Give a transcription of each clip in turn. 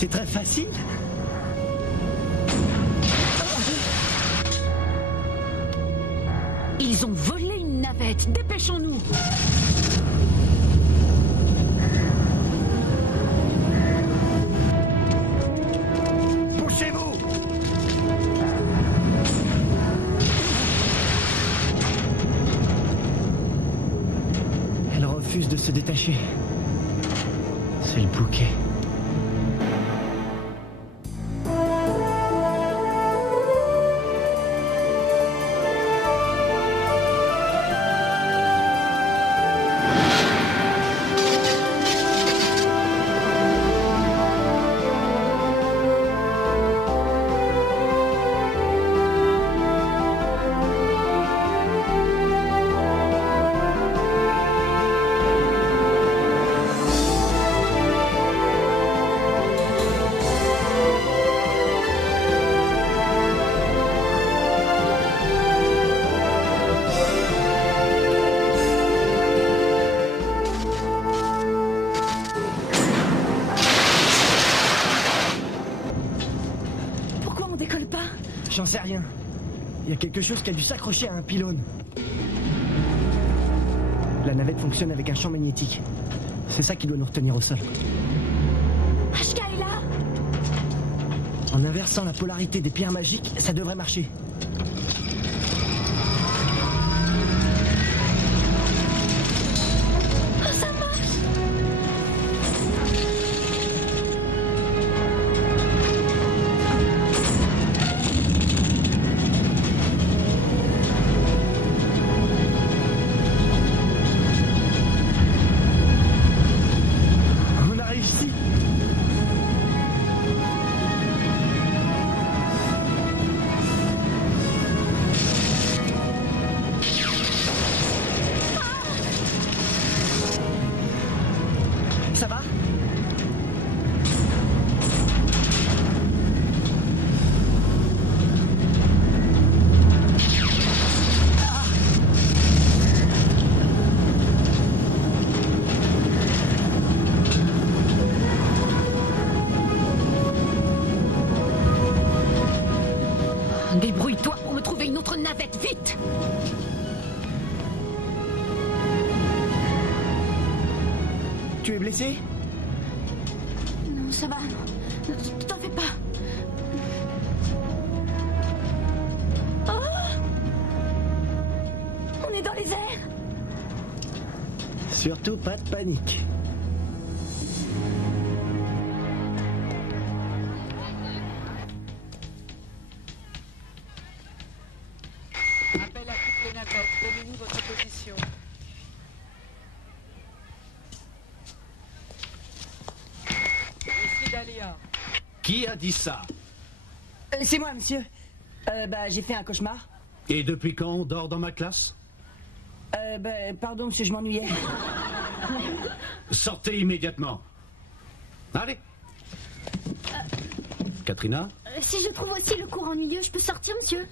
C'est très facile. Ils ont volé une navette. Dépêchons-nous. Poussez-vous. Elle refuse de se détacher. C'est le bouquet. J'en sais rien. Il y a quelque chose qui a dû s'accrocher à un pylône. La navette fonctionne avec un champ magnétique. C'est ça qui doit nous retenir au sol. Ashka est là. En inversant la polarité des pierres magiques, ça devrait marcher. Oh, ça marche. Ça va? Débrouille-toi pour me trouver une autre navette, vite! Tu es blessé? Non, ça va. Non, t'en fais pas. Oh! On est dans les airs. Surtout pas de panique. Appel à toutes les navettes. Donnez-nous votre position. Ici Dahlia. Qui a dit ça? C'est moi, monsieur. J'ai fait un cauchemar. Et depuis quand on dort dans ma classe? Pardon, monsieur, je m'ennuyais. Sortez immédiatement. Allez. Katrina? Si je trouve aussi le cours ennuyeux, je peux sortir, monsieur?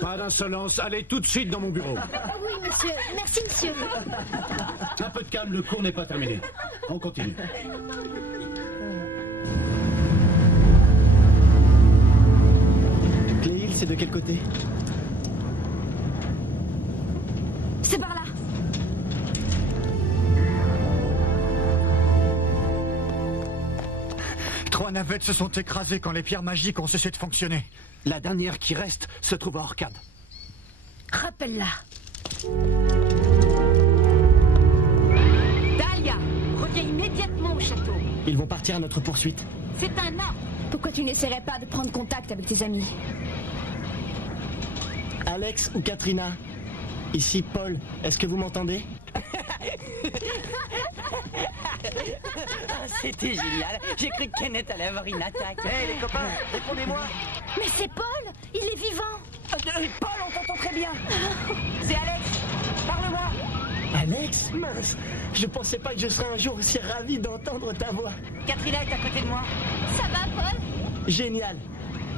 Pas d'insolence, allez tout de suite dans mon bureau. Oui, monsieur. Merci, monsieur. Un peu de calme, le cours n'est pas terminé. On continue. Cléil, c'est de quel côté? C'est par là. Trois navettes se sont écrasées quand les pierres magiques ont cessé de fonctionner. La dernière qui reste se trouve à Orcade. Rappelle-la. Dahlia, reviens immédiatement au château. Ils vont partir à notre poursuite. C'est un ordre. Pourquoi tu n'essaierais pas de prendre contact avec tes amis? Alex ou Katrina? Ici Paul, est-ce que vous m'entendez? C'était génial. J'ai cru que Kenneth allait avoir une attaque. Hé les copains, répondez-moi. Mais c'est Paul! Il est vivant! Paul, on t'entend très bien. C'est Alex. Parle-moi. Alex? Mince, je pensais pas que je serais un jour aussi ravi d'entendre ta voix. Katrina est à côté de moi. Ça va, Paul? Génial.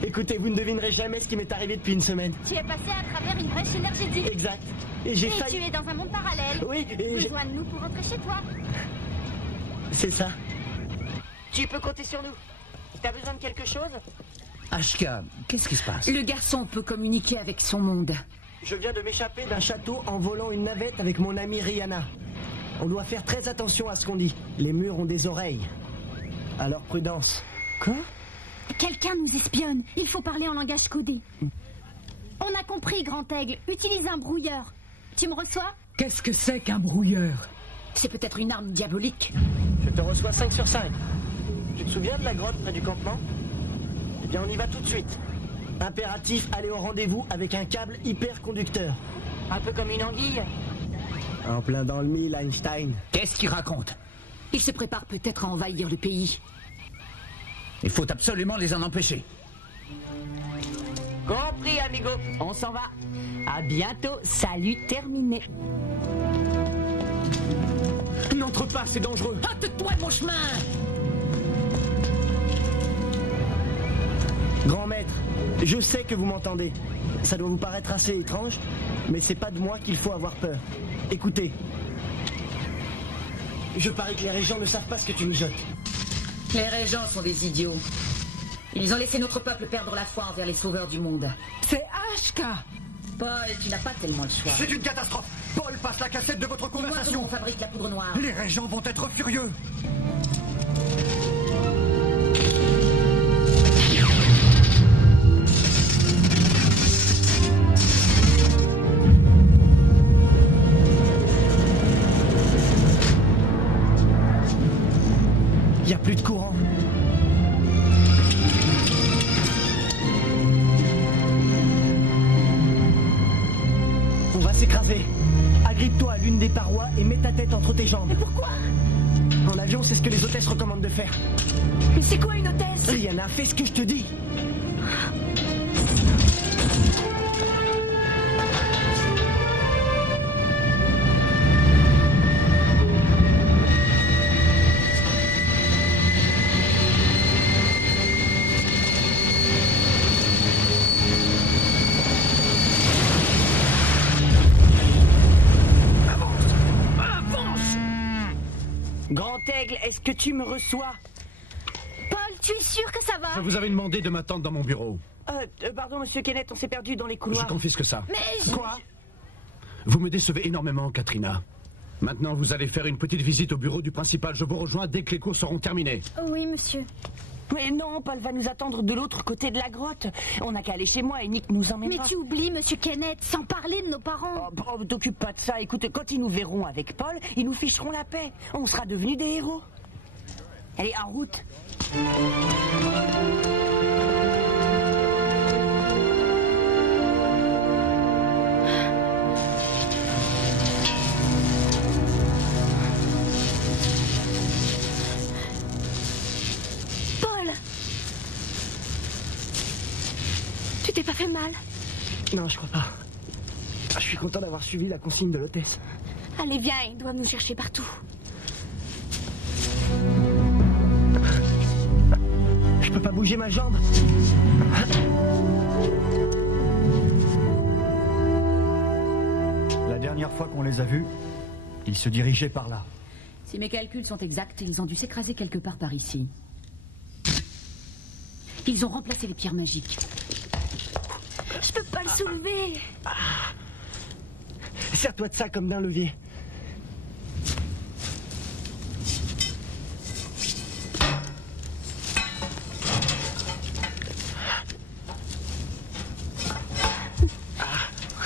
Écoutez, vous ne devinerez jamais ce qui m'est arrivé depuis une semaine. Tu es passé à travers une brèche énergétique. Exact. Et j'ai Et failli... tu es dans un monde parallèle. Oui, et j'ai... Rejoins-nous pour rentrer chez toi. C'est ça. Tu peux compter sur nous. T'as besoin de quelque chose? Ashka, qu'est-ce qui se passe? Le garçon peut communiquer avec son monde. Je viens de m'échapper d'un château en volant une navette avec mon amie Rihanna. On doit faire très attention à ce qu'on dit. Les murs ont des oreilles. Alors prudence. Quoi? Quelqu'un nous espionne. Il faut parler en langage codé. On a compris, Grand Aigle. Utilise un brouilleur. Tu me reçois? Qu'est-ce que c'est qu'un brouilleur? C'est peut-être une arme diabolique. Je te reçois 5 sur 5. Tu te souviens de la grotte près du campement? Eh bien, on y va tout de suite. Impératif, aller au rendez-vous avec un câble hyperconducteur. Un peu comme une anguille. En plein dans le mille, Einstein. Qu'est-ce qu'il raconte? Il se prépare peut-être à envahir le pays. Il faut absolument les en empêcher. Compris, amigo. On s'en va. À bientôt. Salut terminé. N'entre pas, c'est dangereux. Hâte-toi, mon chemin! Grand maître, je sais que vous m'entendez. Ça doit vous paraître assez étrange, mais c'est pas de moi qu'il faut avoir peur. Écoutez. Je parie que les régents ne savent pas ce que tu nous jettes. Les régents sont des idiots. Ils ont laissé notre peuple perdre la foi envers les sauveurs du monde. C'est Ashka! Paul, tu n'as pas tellement le choix. C'est une catastrophe. Paul passe la cassette de votre Dis-moi comment conversation. on fabrique la poudre noire. Les régents vont être furieux. Il n'y a plus de courant. On va s'écraser. Agrippe-toi à l'une des parois et mets ta tête entre tes jambes. Mais pourquoi? En avion, c'est ce que les hôtesses recommandent de faire. Mais c'est quoi une hôtesse? Rihanna, fais ce que je te dis. Grand Aigle, est-ce que tu me reçois? Paul, tu es sûr que ça va? Je vous avais demandé de m'attendre dans mon bureau. Pardon, monsieur Kenneth, on s'est perdu dans les Je couloirs. confisque ça. Mais Quoi? Vous me décevez énormément, Katrina. Maintenant, vous allez faire une petite visite au bureau du principal. Je vous rejoins dès que les cours seront terminés. Oui, monsieur. Mais non, Paul va nous attendre de l'autre côté de la grotte. On n'a qu'à aller chez moi et Nick nous emmènera. Mais tu oublies, monsieur Kenneth, sans parler de nos parents. T'occupe pas de ça. Écoute, quand ils nous verront avec Paul, ils nous ficheront la paix. On sera devenus des héros. Allez, en route. Paul! Tu t'es pas fait mal? Non, je crois pas. Je suis content d'avoir suivi la consigne de l'hôtesse. Allez, viens, ils doivent nous chercher partout. Je peux pas bouger ma jambe. La dernière fois qu'on les a vus, ils se dirigeaient par là. Si mes calculs sont exacts, ils ont dû s'écraser quelque part par ici. Ils ont remplacé les pierres magiques. Je peux pas le soulever. Sers-toi de ça comme d'un levier.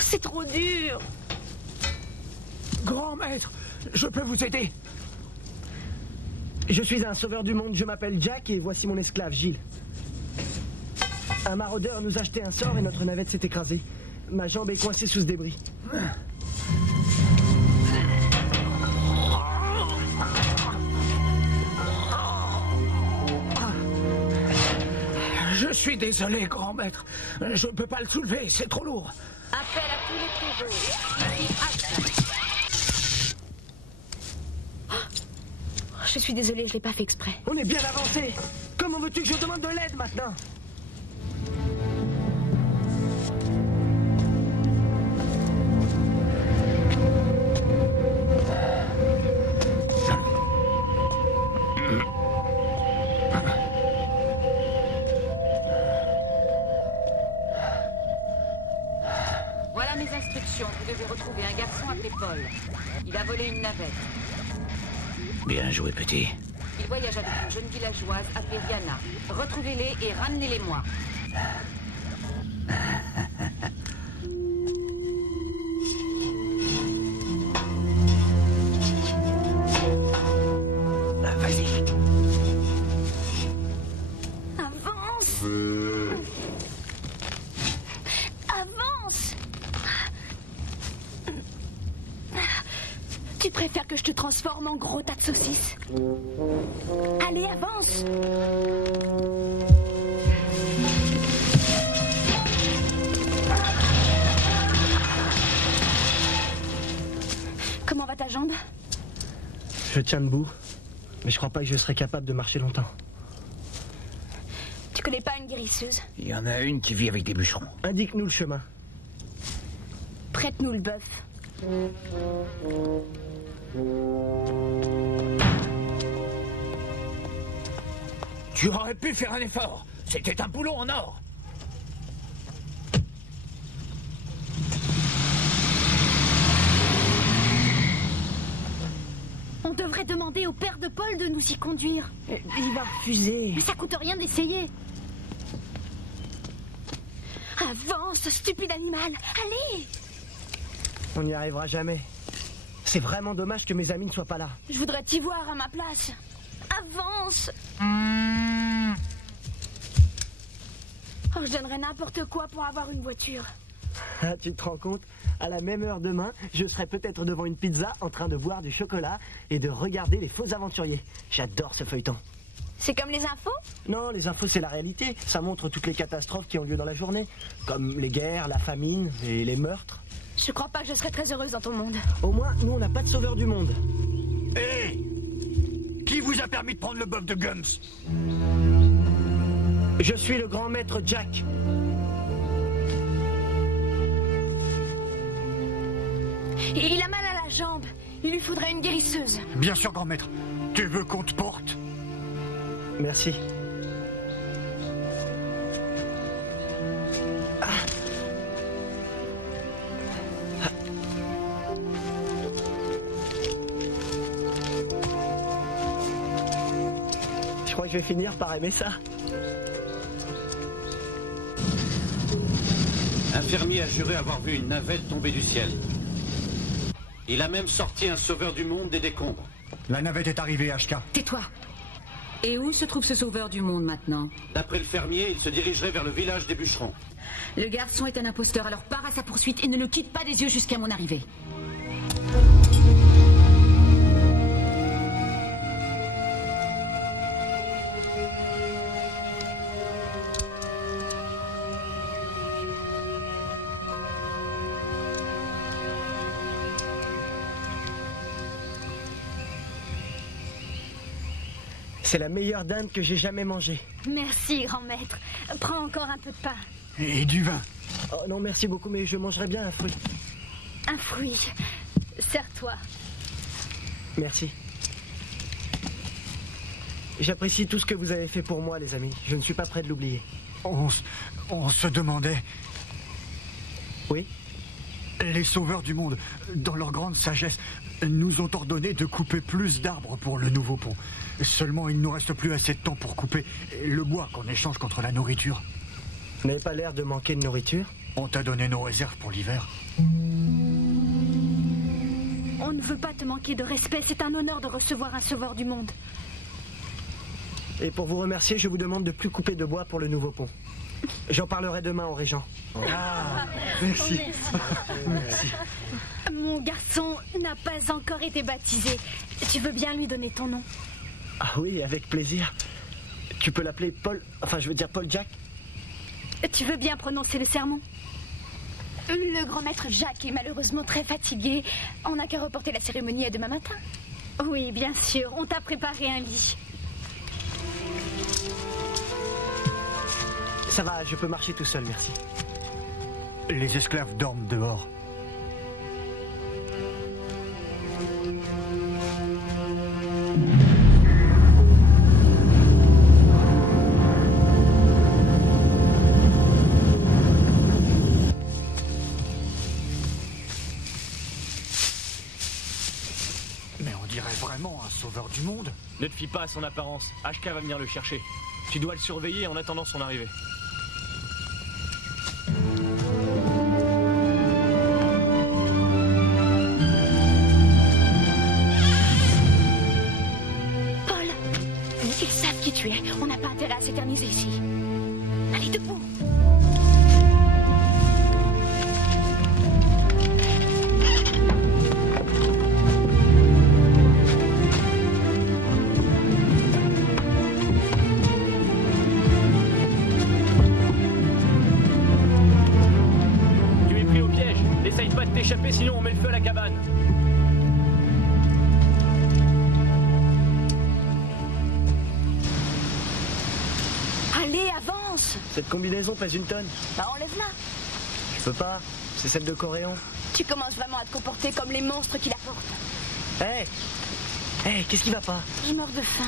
C'est trop dur. Grand maître, je peux vous aider. Je suis un sauveur du monde, je m'appelle Jack et voici mon esclave Gilles. Un maraudeur nous a jeté un sort et notre navette s'est écrasée. Ma jambe est coincée sous ce débris. Je suis désolé, grand maître. Je ne peux pas le soulever, c'est trop lourd. Appel à tous les trésors. Ici, Ashka. Je suis désolée, je l'ai pas fait exprès. On est bien avancé. Comment veux-tu que je demande de l'aide maintenant? Voilà mes instructions. Vous devez retrouver un garçon appelé Paul. Il a volé une navette. Bien joué, petit. Il voyage avec une jeune villageoise appelée Rihanna. Retrouvez-les et ramenez-les-moi. Vas-y. Avance. Avance. Tu préfères que je te transforme en gros tas de saucisses? Allez, avance. Comment va ta jambe? Je tiens debout, mais je crois pas que je serai capable de marcher longtemps. Tu connais pas une guérisseuse? Il y en a une qui vit avec des bûcherons. Indique-nous le chemin. Prête-nous le bœuf. Tu aurais pu faire un effort. C'était un boulot en or. On devrait demander au père de Paul de nous y conduire. Il va refuser. Mais ça coûte rien d'essayer. Avance, stupide animal. Allez! On n'y arrivera jamais. C'est vraiment dommage que mes amis ne soient pas là. Je voudrais t'y voir à ma place. Avance! Oh, je donnerais n'importe quoi pour avoir une voiture. Ah, tu te rends compte? À la même heure demain, je serai peut-être devant une pizza en train de boire du chocolat et de regarder les faux aventuriers. J'adore ce feuilleton. C'est comme les infos? Non, les infos, c'est la réalité. Ça montre toutes les catastrophes qui ont lieu dans la journée. Comme les guerres, la famine et les meurtres. Je crois pas que je serais très heureuse dans ton monde. Au moins, nous, on n'a pas de sauveur du monde. Hé! Qui vous a permis de prendre le bœuf de Gums? Je suis le grand maître Jack. Il a mal à la jambe. Il lui faudrait une guérisseuse. Bien sûr, grand maître. Tu veux qu'on te porte? Merci. Je crois que je vais finir par aimer ça. Un fermier a juré avoir vu une navette tomber du ciel. Il a même sorti un sauveur du monde des décombres. La navette est arrivée, HK. Tais-toi. Et où se trouve ce sauveur du monde maintenant? D'après le fermier, il se dirigerait vers le village des bûcherons. Le garçon est un imposteur, alors pars à sa poursuite et ne le quitte pas des yeux jusqu'à mon arrivée. C'est la meilleure dinde que j'ai jamais mangée. Merci, grand maître. Prends encore un peu de pain. Et du vin. Oh non, merci beaucoup, mais je mangerai bien un fruit. Un fruit. Sers-toi. Merci. J'apprécie tout ce que vous avez fait pour moi, les amis. Je ne suis pas prêt de l'oublier. On se demandait... Oui? Les sauveurs du monde, dans leur grande sagesse, nous ont ordonné de couper plus d'arbres pour le nouveau pont. Seulement, il ne nous reste plus assez de temps pour couper le bois qu'on échange contre la nourriture. Vous n'avez pas l'air de manquer de nourriture? On t'a donné nos réserves pour l'hiver. On ne veut pas te manquer de respect. C'est un honneur de recevoir un sauveur du monde. Et pour vous remercier, je vous demande de plus couper de bois pour le nouveau pont. J'en parlerai demain au régent. Ah, merci. Merci. Mon garçon n'a pas encore été baptisé. Tu veux bien lui donner ton nom? Ah oui, avec plaisir. Tu peux l'appeler Paul... Enfin, je veux dire Paul Jack. Tu veux bien prononcer le sermon? Le grand maître Jacques est malheureusement très fatigué. On n'a qu'à reporter la cérémonie à demain matin. Oui, bien sûr. On t'a préparé un lit. Ça va, je peux marcher tout seul, merci. Les esclaves dorment dehors. sauveur du monde. Ne te fie pas à son apparence. HK va venir le chercher. Tu dois le surveiller en attendant son arrivée. Paul, ils savent qui tu es. On n'a pas intérêt à s'éterniser ici. Allez, debout. Échapper, sinon on met le feu à la cabane. Allez, avance. Cette combinaison pèse une tonne. Bah enlève-la. Je peux pas, c'est celle de Coréon. Tu commences vraiment à te comporter comme les monstres qui la portent. Hé, qu'est-ce qui va pas? Je meurs de faim.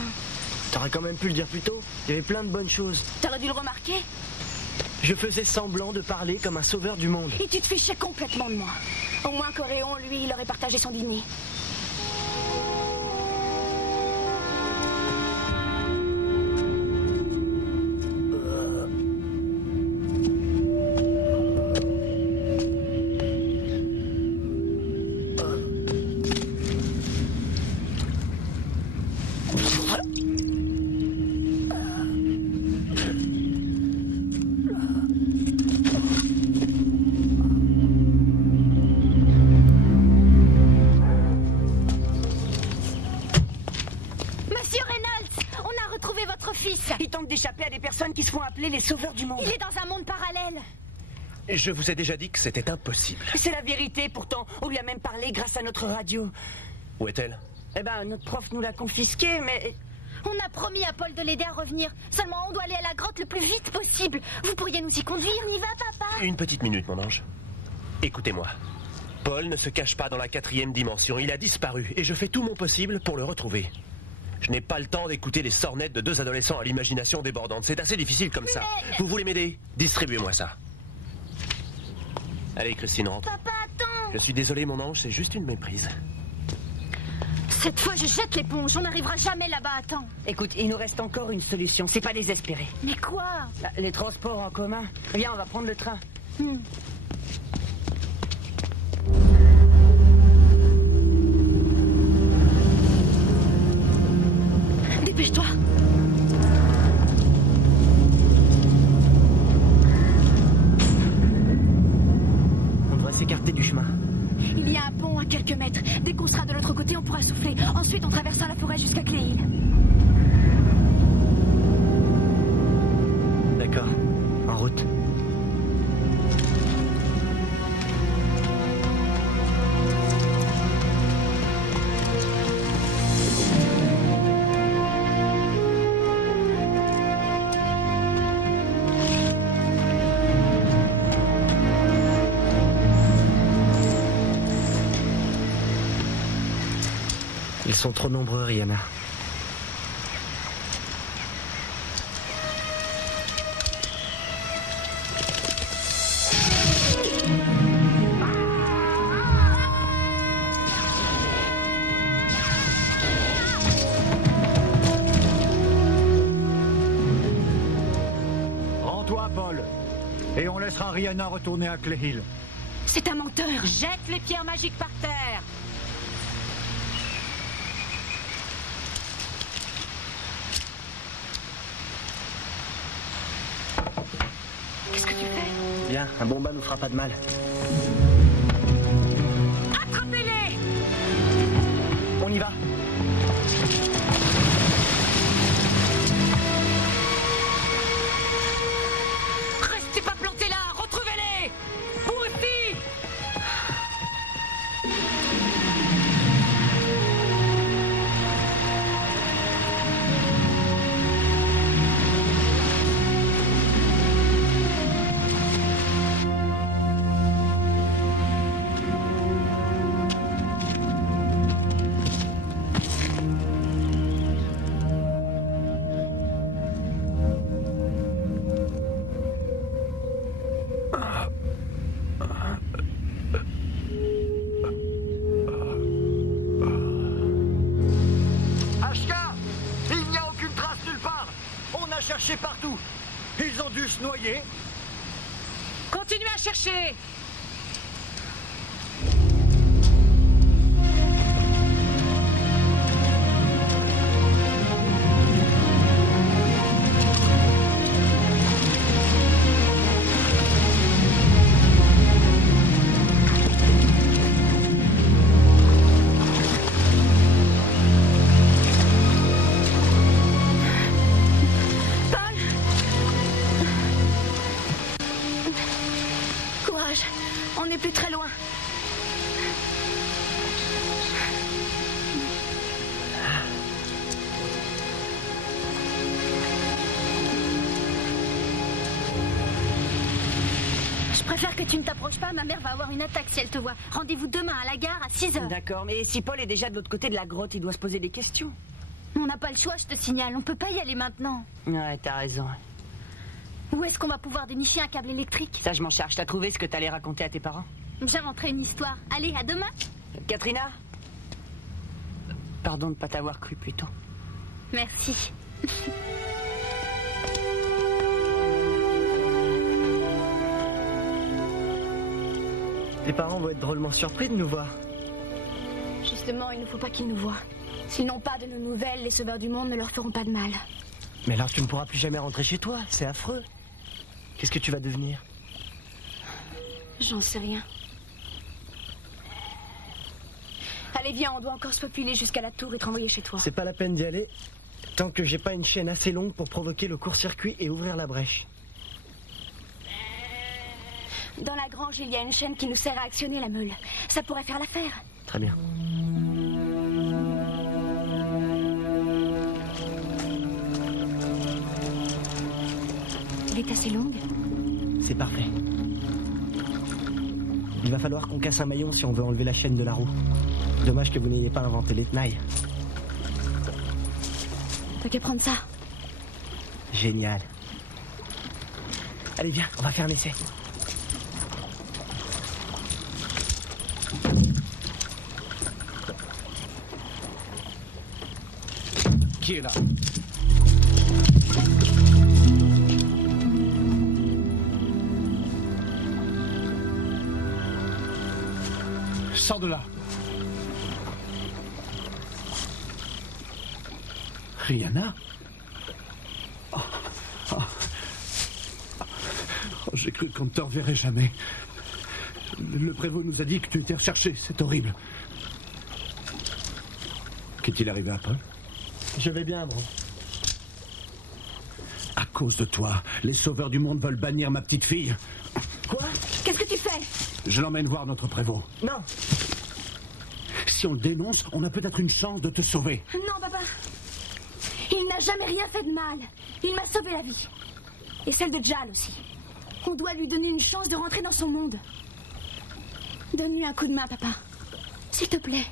T'aurais quand même pu le dire plus tôt. Il y avait plein de bonnes choses. T'aurais dû le remarquer. Je faisais semblant de parler comme un sauveur du monde. Et tu te fichais complètement de moi. Au moins Coréon, lui, il aurait partagé son dîner. Il tente d'échapper à des personnes qui se font appeler les sauveurs du monde. Il est dans un monde parallèle. Je vous ai déjà dit que c'était impossible. C'est la vérité, pourtant. On lui a même parlé grâce à notre radio. Où est-elle? Eh ben, notre prof nous l'a confisquée, mais... On a promis à Paul de l'aider à revenir. Seulement, on doit aller à la grotte le plus vite possible. Vous pourriez nous y conduire? On y va, papa? Une petite minute, mon ange. Écoutez-moi. Paul ne se cache pas dans la 4e dimension. Il a disparu et je fais tout mon possible pour le retrouver. Je n'ai pas le temps d'écouter les sornettes de 2 adolescents à l'imagination débordante. C'est assez difficile comme ça. Vous voulez m'aider? Distribuez-moi ça. Allez, Christine, rentre. Papa, attends. Je suis désolé, mon ange, c'est juste une méprise. Cette fois, je jette l'éponge. On n'arrivera jamais là-bas à temps. Écoute, il nous reste encore une solution. C'est pas désespéré. Mais quoi? Les transports en commun. Viens, on va prendre le train. Dépêche-toi. On devrait s'écarter du chemin. Il y a un pont à quelques mètres. Dès qu'on sera de l'autre côté, on pourra souffler. Ensuite, on traversera la forêt jusqu'à Cléhill. D'accord. En route. Ils sont trop nombreux, Rihanna. Rends-toi, Paul. Et on laissera Rihanna retourner à Cléhill. C'est un menteur. Jette les pierres magiques par terre. Qu'est-ce que tu fais? Bien, un bomba nous fera pas de mal. Attrapez-les! On y va. Restez pas plantés là! Retrouvez-les! Vous aussi! voyez? Continuez à chercher. On n'est plus très loin. Je préfère que tu ne t'approches pas, ma mère va avoir une attaque si elle te voit. Rendez-vous demain à la gare à 6h. D'accord, mais si Paul est déjà de l'autre côté de la grotte, il doit se poser des questions. On n'a pas le choix, je te signale. On peut pas y aller maintenant. Ouais, t'as raison. Où est-ce qu'on va pouvoir dénicher un câble électrique? Ça, je m'en charge. T'as trouvé ce que t'allais raconter à tes parents? J'inventerai une histoire. Allez, à demain. Katrina? Pardon de ne pas t'avoir cru plus tôt. Merci. Tes parents vont être drôlement surpris de nous voir. Justement, il ne faut pas qu'ils nous voient. S'ils n'ont pas de nos nouvelles, les sauveurs du monde ne leur feront pas de mal. Mais alors tu ne pourras plus jamais rentrer chez toi, c'est affreux. Qu'est-ce que tu vas devenir? J'en sais rien. Allez, viens, on doit encore se faufiler jusqu'à la tour et te renvoyer chez toi. C'est pas la peine d'y aller, tant que j'ai pas une chaîne assez longue pour provoquer le court-circuit et ouvrir la brèche. Dans la grange, il y a une chaîne qui nous sert à actionner la meule. Ça pourrait faire l'affaire. Très bien. Elle est assez longue. C'est parfait. Il va falloir qu'on casse un maillon si on veut enlever la chaîne de la roue. Dommage que vous n'ayez pas inventé les tenailles. T'as qu'à prendre ça. Génial. Allez, viens, on va faire un essai. Qui est là? Sors de là. Rihanna? Oh, oh. Oh, j'ai cru qu'on ne te reverrait jamais. Le prévôt nous a dit que tu étais recherché. C'est horrible. Qu'est-il arrivé à Paul? Je vais bien, bro. À cause de toi, les sauveurs du monde veulent bannir ma petite fille. Quoi? Qu'est-ce que tu fais? Je l'emmène voir notre prévôt. Non. Si on le dénonce, on a peut-être une chance de te sauver. Non, papa. Il n'a jamais rien fait de mal. Il m'a sauvé la vie. Et celle de Jal aussi. On doit lui donner une chance de rentrer dans son monde. Donne-lui un coup de main, papa. S'il te plaît.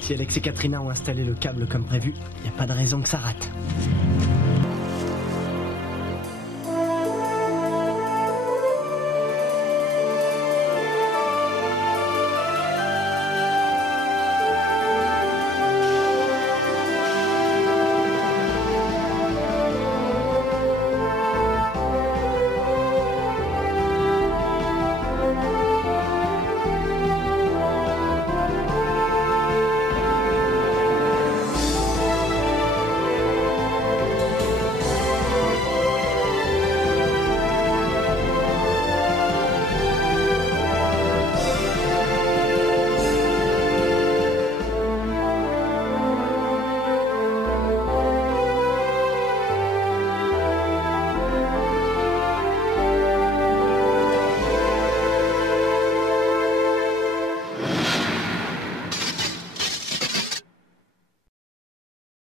Si Alex et Katrina ont installé le câble comme prévu, il n'y a pas de raison que ça rate.